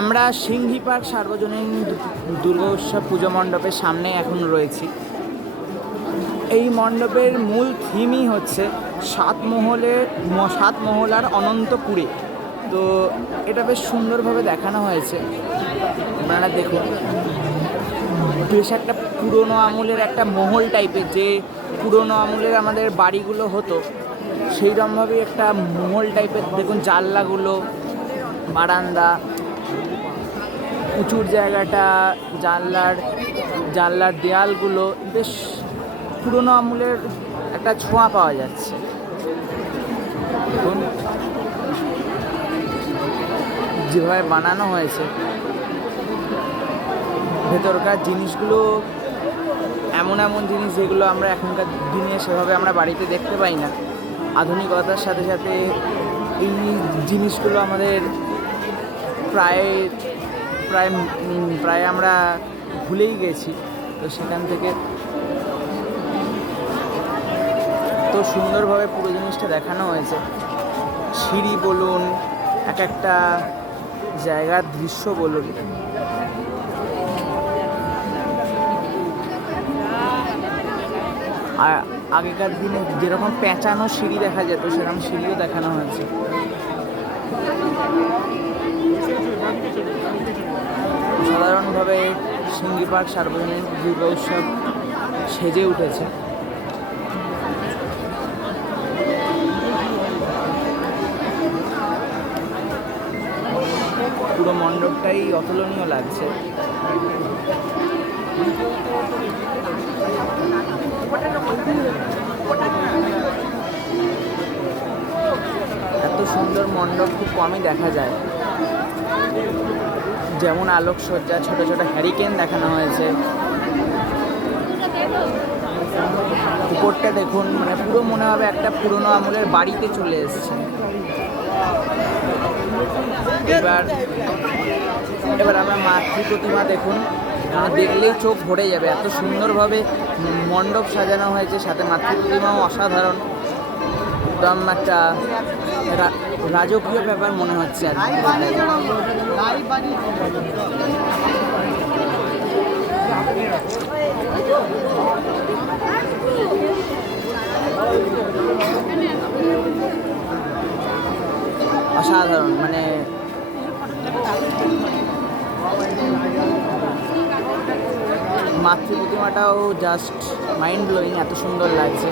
আমরা সিংহি পার্ক সার্বজনীন দুর্গা উৎসব পুজো মণ্ডপের সামনে এখন রয়েছি। এই মণ্ডপের মূল থিমই হচ্ছে সাত মহলার অনন্তপুরে। তো এটা বেশ সুন্দরভাবে দেখানো হয়েছে, আপনারা দেখুন। বেশ একটা পুরনো আমলের একটা মহল টাইপের, যে পুরনো আমলের আমাদের বাড়িগুলো হতো সেইরকমভাবেই একটা মহল টাইপের। দেখুন জানলাগুলো, বারান্দা, উঁচুর জায়গাটা, জানলার দেয়ালগুলো বেশ পুরনো আমলের একটা ছোঁয়া পাওয়া যাচ্ছে। দেখুন যেভাবে বানানো হয়েছে, ভেতরকার জিনিসগুলো এমন জিনিস যেগুলো আমরা এখনকার দিনে সেভাবে আমরা বাড়িতে দেখতে পাই না। আধুনিকতার সাথে সাথে এই জিনিসগুলো আমাদের প্রায় প্রায় প্রায় আমরা ভুলেই গেছি। তো সেখান থেকে তো সুন্দরভাবে পুরো জিনিসটা দেখানো হয়েছে। সিঁড়ি বলুন, এক একটা জায়গার দৃশ্য বলুন, আর আগেকার দিনে যেরকম পেঁচানো সিঁড়ি দেখা যেত সেরকম সিঁড়িও দেখানো হয়েছে। সাধারণভাবে সিংহি পার্ক সার্বজনীন দুর্গা উৎসব সেজে উঠেছে। পুরো মণ্ডপটাই অতুলনীয় লাগছে। এত সুন্দর মণ্ডপ খুব কমই দেখা যায়। যেমন আলোকসজ্জা, ছোট ছোট হ্যারিকেন দেখানো হয়েছে। উপরটা দেখুন, মানে পুরো মনে হবে একটা পুরনো আমলের বাড়িতে চলে এসেছে। এবার আমরা মাতৃ প্রতিমা দেখুন, দেখলেই চোখ ভরে যাবে। এত সুন্দরভাবে মণ্ডপ সাজানো হয়েছে, সাথে মাতৃ প্রতিমাও অসাধারণ। একদম একটা রাজকীয় ব্যাপার মনে হচ্ছে আর অসাধারণ। মানে মাতৃ প্রতিমাটাও জাস্ট মাইন্ড ব্লোয়িং, এত সুন্দর লাগছে।